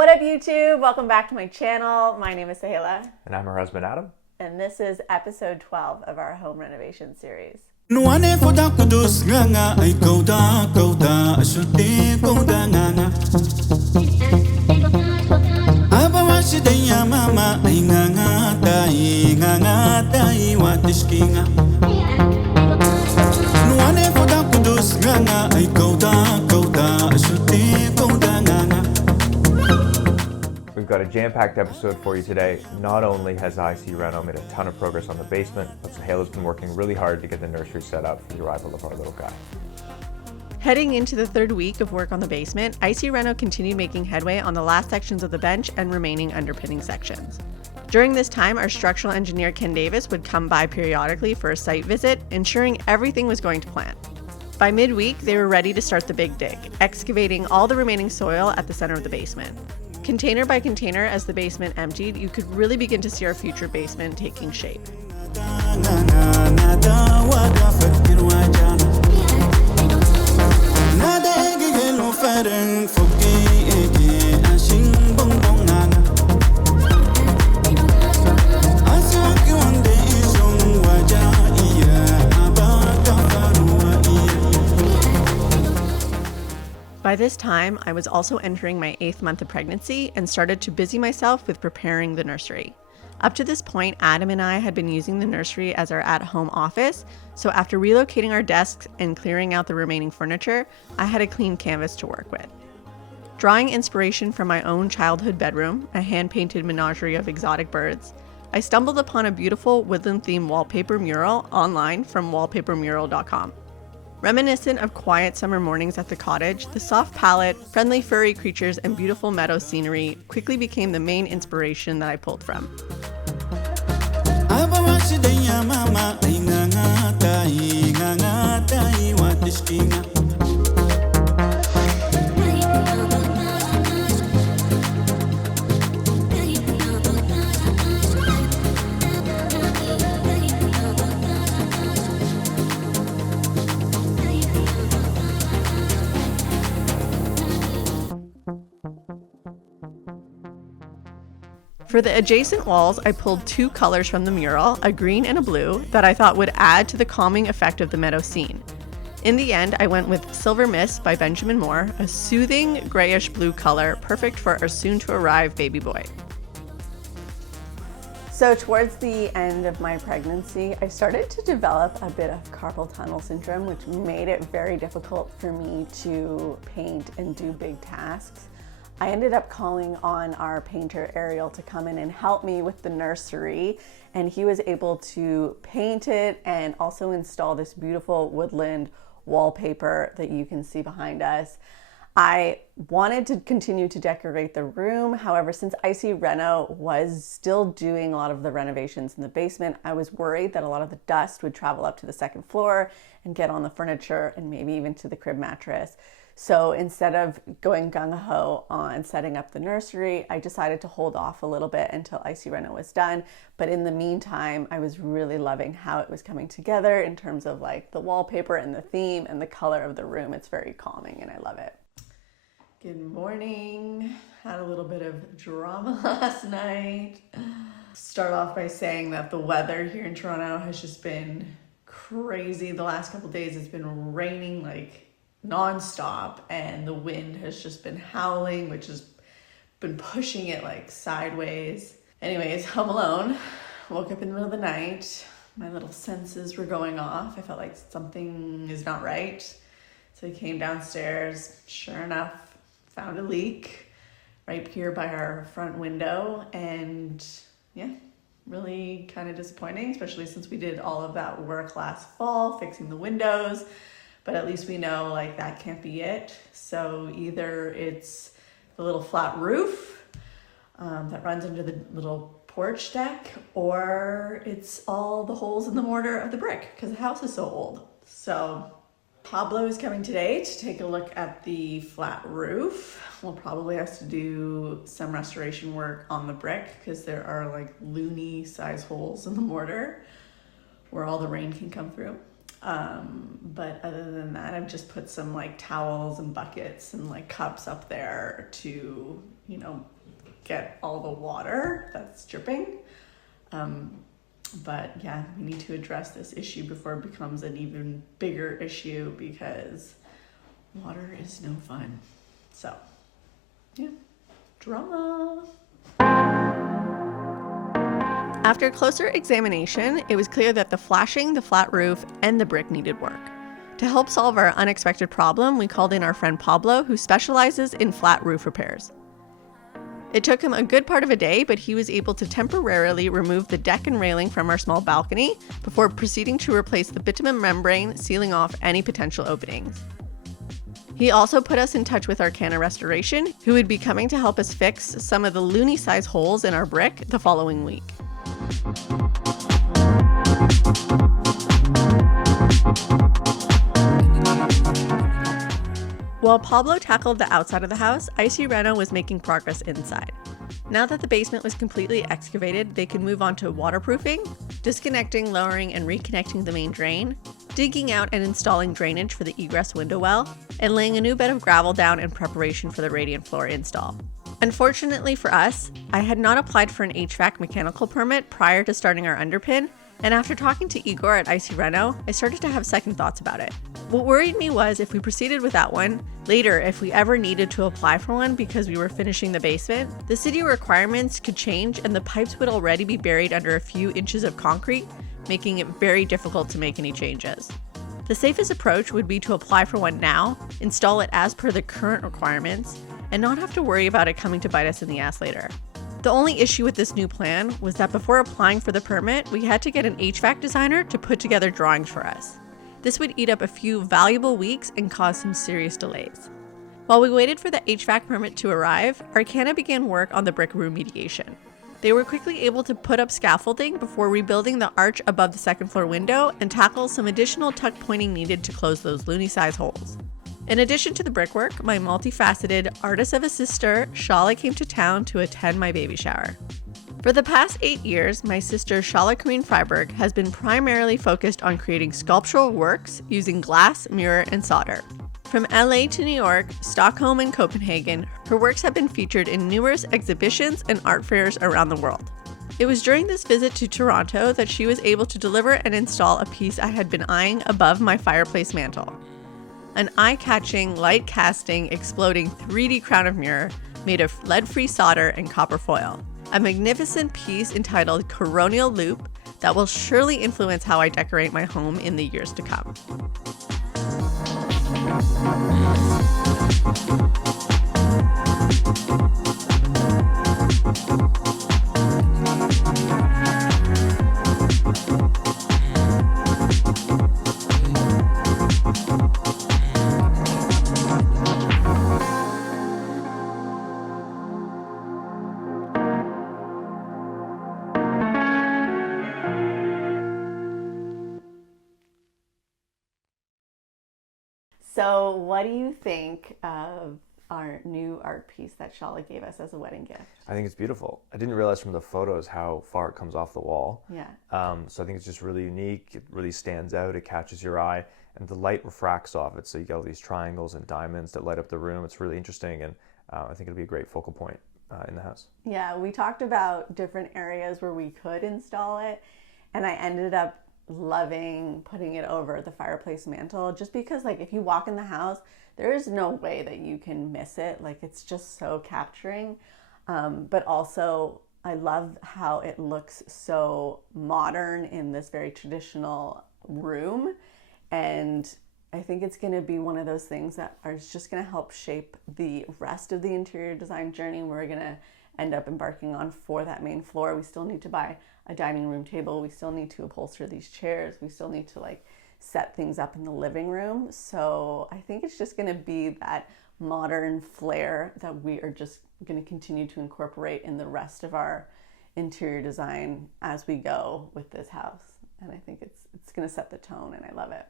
What up, YouTube? Welcome back to my channel. My name is Soheila. And I'm her husband, Adam. And this is episode 12 of our home renovation series. We've got a jam-packed episode for you today. Not only has ICYReno made a ton of progress on the basement, but Soheila's been working really hard to get the nursery set up for the arrival of our little guy. Heading into the third week of work on the basement, ICYReno continued making headway on the last sections of the bench and remaining underpinning sections. During this time, our structural engineer Ken Davis would come by periodically for a site visit, ensuring everything was going to plan. By midweek, they were ready to start the big dig, excavating all the remaining soil at the center of the basement. Container by container, as the basement emptied, you could really begin to see our future basement taking shape. By this time, I was also entering my 8th month of pregnancy and started to busy myself with preparing the nursery. Up to this point, Adam and I had been using the nursery as our at-home office, so after relocating our desks and clearing out the remaining furniture, I had a clean canvas to work with. Drawing inspiration from my own childhood bedroom, a hand-painted menagerie of exotic birds, I stumbled upon a beautiful woodland-themed wallpaper mural online from wallpapermural.com. Reminiscent of quiet summer mornings at the cottage, the soft palette, friendly furry creatures, and beautiful meadow scenery quickly became the main inspiration that I pulled from. For the adjacent walls, I pulled 2 colors from the mural, a green and a blue, that I thought would add to the calming effect of the meadow scene. In the end, I went with Silver Mist by Benjamin Moore, a soothing grayish blue color, perfect for our soon-to-arrive baby boy. So towards the end of my pregnancy, I started to develop a bit of carpal tunnel syndrome, which made it very difficult for me to paint and do big tasks. I ended up calling on our painter Ariel to come in and help me with the nursery, and he was able to paint it and also install this beautiful woodland wallpaper that you can see behind us. I wanted to continue to decorate the room. However, since ICYReno was still doing a lot of the renovations in the basement, I was worried that a lot of the dust would travel up to the second floor and get on the furniture and maybe even to the crib mattress. So instead of going gung-ho on setting up the nursery, I decided to hold off a little bit until ICYReno was done. But in the meantime, I was really loving how it was coming together in terms of like the wallpaper and the theme and the color of the room. It's very calming and I love it. Good morning. Had a little bit of drama last night. Start off by saying that the weather here in Toronto has just been crazy. The last couple of days it's been raining like non-stop, and the wind has just been howling, which has been pushing it like sideways. Anyways, home alone. Woke up in the middle of the night. My little senses were going off. I felt like something is not right. So I came downstairs. Sure enough, found a leak right here by our front window. And yeah, really kind of disappointing, especially since we did all of that work last fall, fixing the windows. But at least we know like that can't be it. So either it's the little flat roof that runs under the little porch deck, or it's all the holes in the mortar of the brick because the house is so old. So Pablo is coming today to take a look at the flat roof. We'll probably have to do some restoration work on the brick because there are like loony size holes in the mortar where all the rain can come through. But other than that, I've just put some like towels and buckets and like cups up there to, get all the water that's dripping. But yeah, we need to address this issue before it becomes an even bigger issue, because water is no fun. So yeah, drama. After closer examination, it was clear that the flashing, the flat roof, and the brick needed work. To help solve our unexpected problem, we called in our friend Pablo, who specializes in flat roof repairs. It took him a good part of a day, but he was able to temporarily remove the deck and railing from our small balcony before proceeding to replace the bitumen membrane, sealing off any potential openings. He also put us in touch with Arcana Restoration, who would be coming to help us fix some of the loony-size holes in our brick the following week. While Pablo tackled the outside of the house, ICYReno was making progress inside. Now that the basement was completely excavated, they could move on to waterproofing, disconnecting, lowering, and reconnecting the main drain, digging out and installing drainage for the egress window well, and laying a new bed of gravel down in preparation for the radiant floor install. Unfortunately for us, I had not applied for an HVAC mechanical permit prior to starting our underpin, and after talking to Igor at ICYReno, I started to have second thoughts about it. What worried me was if we proceeded with that one, later if we ever needed to apply for one because we were finishing the basement, the city requirements could change and the pipes would already be buried under a few inches of concrete, making it very difficult to make any changes. The safest approach would be to apply for one now, install it as per the current requirements, and not have to worry about it coming to bite us in the ass later. The only issue with this new plan was that before applying for the permit, we had to get an HVAC designer to put together drawings for us. This would eat up a few valuable weeks and cause some serious delays. While we waited for the HVAC permit to arrive, Arcana began work on the brick remediation. They were quickly able to put up scaffolding before rebuilding the arch above the second floor window and tackle some additional tuck pointing needed to close those loony-size holes. In addition to the brickwork, my multifaceted artist of a sister, Shahla, came to town to attend my baby shower. For the past 8 years, my sister Shahla Kareen Friberg has been primarily focused on creating sculptural works using glass, mirror, and solder. From LA to New York, Stockholm, and Copenhagen, her works have been featured in numerous exhibitions and art fairs around the world. It was during this visit to Toronto that she was able to deliver and install a piece I had been eyeing above my fireplace mantle. An eye-catching, light-casting, exploding 3D crown of mirror made of lead-free solder and copper foil. A magnificent piece entitled Coronal Loop that will surely influence how I decorate my home in the years to come. So what do you think of our new art piece that Shahla gave us as a wedding gift? I think it's beautiful. I didn't realize from the photos how far it comes off the wall. Yeah. So I think it's just really unique. It really stands out. It catches your eye, and the light refracts off it. So you get all these triangles and diamonds that light up the room. It's really interesting, and I think it'll be a great focal point in the house. Yeah, we talked about different areas where we could install it, and I ended up loving putting it over the fireplace mantle, just because if you walk in the house, there is no way that you can miss it. It's just so capturing. But also I love how it looks so modern in this very traditional room. And I think it's going to be one of those things that are just going to help shape the rest of the interior design journey we're going to end up embarking on for that main floor. We still need to buy a dining room table. We still need to upholster these chairs. We still need to set things up in the living room. So I think it's just going to be that modern flair that we are just going to continue to incorporate in the rest of our interior design as we go with this house. And I think it's going to set the tone, and I love it.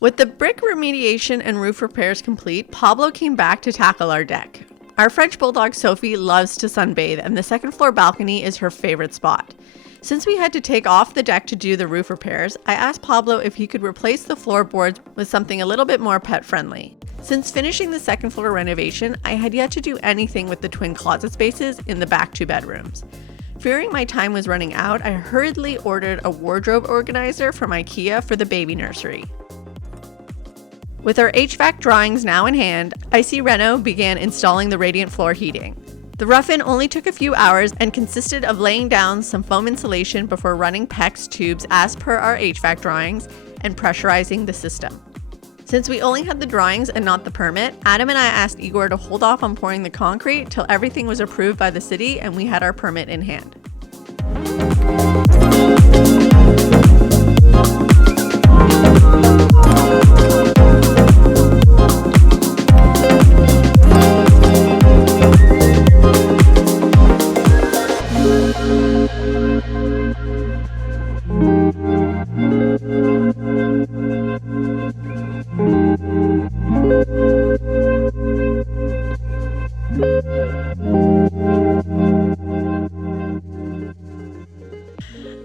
With the brick remediation and roof repairs complete, Pablo came back to tackle our deck. Our French Bulldog Sophie loves to sunbathe, and the second floor balcony is her favorite spot. Since we had to take off the deck to do the roof repairs, I asked Pablo if he could replace the floorboards with something a little bit more pet-friendly. Since finishing the second floor renovation, I had yet to do anything with the twin closet spaces in the back 2 bedrooms. Fearing my time was running out, I hurriedly ordered a wardrobe organizer from IKEA for the baby nursery. With our HVAC drawings now in hand, ICYReno began installing the radiant floor heating. The rough-in only took a few hours and consisted of laying down some foam insulation before running PEX tubes as per our HVAC drawings and pressurizing the system. Since we only had the drawings and not the permit, Adam and I asked Igor to hold off on pouring the concrete till everything was approved by the city and we had our permit in hand.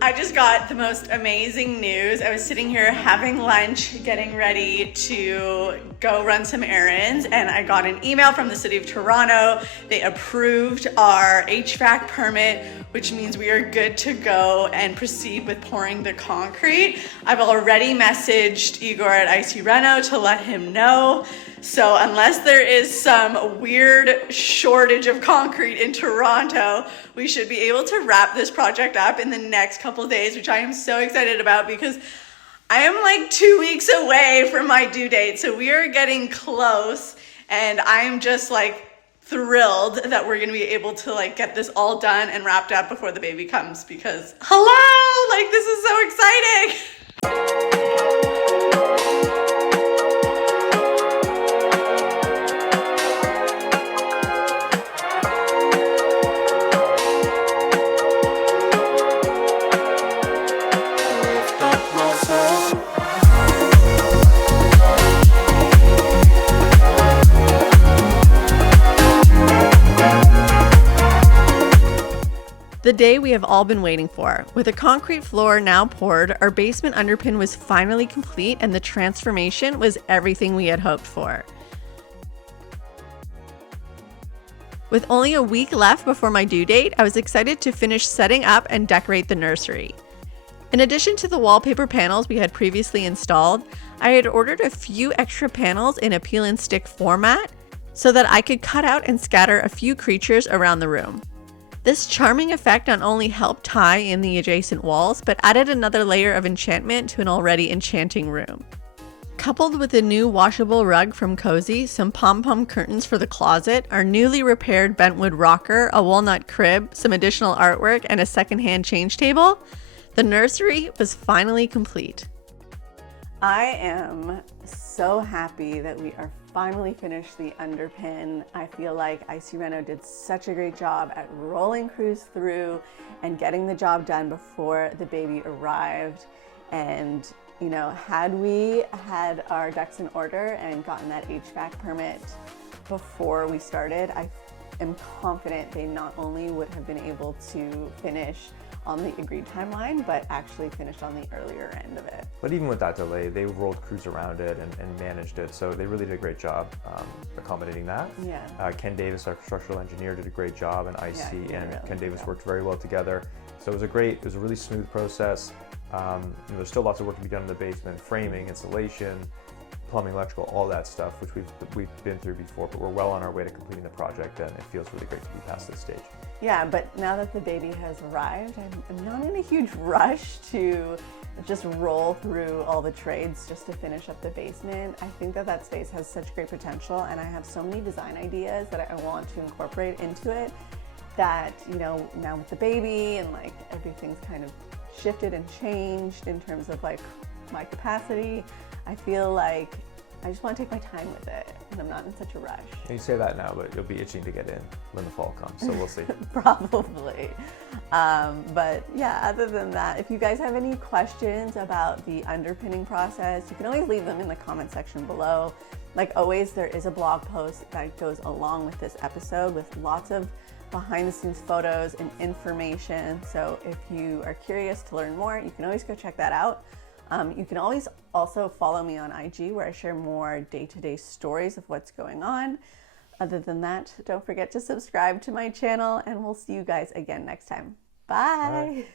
I just got the most amazing news. I was sitting here having lunch, getting ready to go run some errands, and I got an email from the city of Toronto. They approved our HVAC permit, which means we are good to go and proceed with pouring the concrete. I've already messaged Igor at ICYReno to let him know. So unless there is some weird shortage of concrete in Toronto, we should be able to wrap this project up in the next couple days, which I am so excited about because I am like 2 weeks away from my due date. So we are getting close, and I am just like thrilled that we're gonna be able to like get this all done and wrapped up before the baby comes, because hello, like this is so exciting. The day we have all been waiting for. With a concrete floor now poured, our basement underpin was finally complete and the transformation was everything we had hoped for. With only a week left before my due date, I was excited to finish setting up and decorate the nursery. In addition to the wallpaper panels we had previously installed, I had ordered a few extra panels in a peel and stick format so that I could cut out and scatter a few creatures around the room. This charming effect not only helped tie in the adjacent walls, but added another layer of enchantment to an already enchanting room. Coupled with a new washable rug from Cozy, some pom-pom curtains for the closet, our newly repaired bentwood rocker, a walnut crib, some additional artwork, and a secondhand change table, the nursery was finally complete. I am so happy that we are finally finished the underpin. I feel like ICYReno did such a great job at rolling crews through and getting the job done before the baby arrived. And you know, had we had our ducks in order and gotten that HVAC permit before we started, I am confident they not only would have been able to finish on the agreed timeline, but actually finished on the earlier end of it. But even with that delay, they rolled crews around it and managed it, so they really did a great job accommodating that. Yeah. Ken Davis, our structural engineer, did a great job, and IC and really Ken Davis worked very well together. So it was a really smooth process. There's still lots of work to be done in the basement: framing, insulation, plumbing, electrical, all that stuff, which we've been through before, but we're well on our way to completing the project, and it feels really great to be past this stage. Yeah, but now that the baby has arrived, I'm not in a huge rush to just roll through all the trades just to finish up the basement. I think that space has such great potential, and I have so many design ideas that I want to incorporate into it that, you know, now with the baby and like everything's kind of shifted and changed in terms of like my capacity, I feel like I just want to take my time with it, and I'm not in such a rush. You say that now, but you'll be itching to get in when the fall comes, so we'll see. Probably. But yeah, other than that, if you guys have any questions about the underpinning process, you can always leave them in the comment section below. Like always, there is a blog post that goes along with this episode with lots of behind the scenes photos and information. So if you are curious to learn more, you can always go check that out. You can always also follow me on IG, where I share more day-to-day stories of what's going on. Other than that, don't forget to subscribe to my channel, and we'll see you guys again next time. Bye. Bye.